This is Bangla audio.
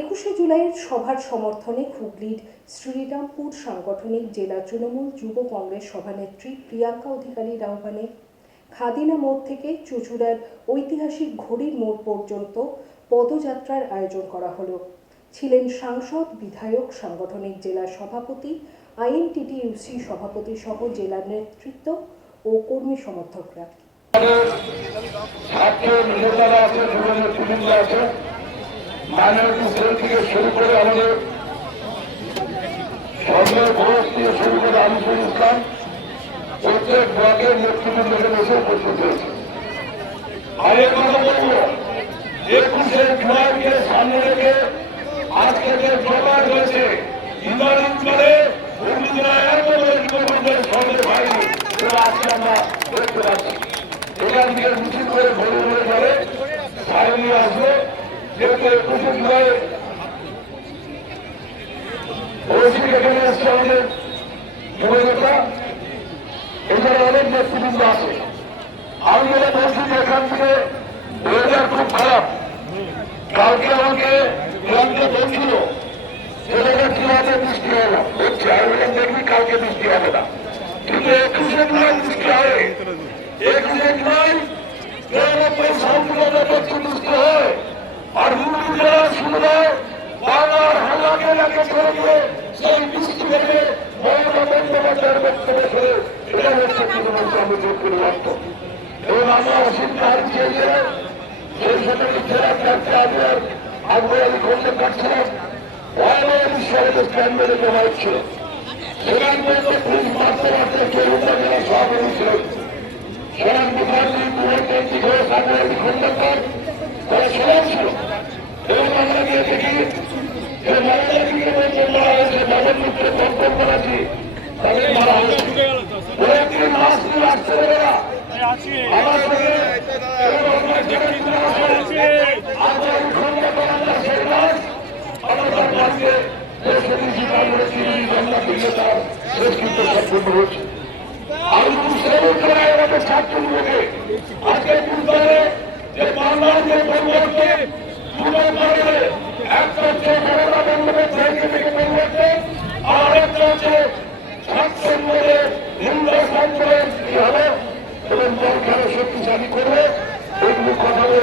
একুশে জুলাইয়ের সভার সমর্থনে হুগলির শ্রীরামপুর সাংগঠনিক জেলা তৃণমূল যুব কংগ্রেস সভানেত্রী প্রিয়াঙ্কা অধিকারীর আহ্বানে খাদিনা মোড় থেকে চুচুড়ার ঐতিহাসিক ঘড়ির মোড় পর্যন্ত পদযাত্রার আয়োজন করা হলো। ছিলেন সাংসদ, বিধায়ক, সাংগঠনিক জেলা সভাপতি, আইএনটিটিইউসি সভাপতি সহ জেলার নেতৃত্ব ও কর্মী সমর্থকরা। মাইনরিটি সেল থেকে শুরু করে আমাদের সরকার বয়স থেকে শুরু করে আলিফুল ইসলাম, প্রত্যেক ব্লকের নেতৃবৃন্দ এখানে এসে উপস্থিত হয়েছে। আর এর কথা বলব এখান থেকে মিছিল করে ভরে ভরে যাবে আসবে। আছে আমি খারাপ কালকে আমাকে গ্রামকে বলছিল সেটাকে কীভাবে বৃষ্টি হলো হচ্ছে আমি দেখবি কালকে বৃষ্টি হবে না। কিন্তু একুশে জুলাই বৃষ্টি হবে একুশে জুলাই কেরলপুরে সম্পূর্ণ দক্ষিণ বৃষ্টি হয় আর হুগলি জেলার শুনবে এলাকে করে দিয়ে সেই বৃষ্টি থেকে বন্দ্যোপাধ্যায়ের বক্তব্য শুনে এটা হচ্ছে তৃণমূল কংগ্রেসের পরিবর্তন এবং আমরা অসীম তার চেয়ে সেই সাথে জেলা ক্যাম্পে আপনার আকবর আলী খন্দকার ছিলেন। ভয়াবহ বিশ্বভারত স্ট্যান্ডার্ডে জমা হচ্ছিল সেখান থেকে পুলিশ মারতে মারতে কেউ জেলা সভাপতি ছিলেন সোনাম মুখার্জি পুরোচন্দ্রী ঘোষ আকবর আলী খন্দকার তারা সবাই ছিল এবং আমরা গিয়ে দেখি যে মারামারিকে বলতে মারা হয়েছে বাবার মুখে কর্তন করাচ্ছি তাদের মারা হয়েছে ওরা একটি মাস নিয়ে আসতে দেবে না আমার সঙ্গে এবং আমরা যেখানে আসে আকবর আলী খন্দকার আমরা সেই মাস আমরা তার মাঝে দেশে নিজে আমরা চিনি বাংলা দিলে তার শেষ কিন্তু সম্পূর্ণ হচ্ছে আমি মুসলিম আমাদের ছাত্রগুলোকে আজকে বুঝতে হচ্ছে মমতা বন্দ্যোপাধ্যায়কে থেকে পরিবর্তে আর একটা হচ্ছে ছাত্রের মধ্যে হিন্দু সম্প্রদায়ের কি হবে এবং দলখানে শক্তিশালী করবে এইগুলো কথা বলে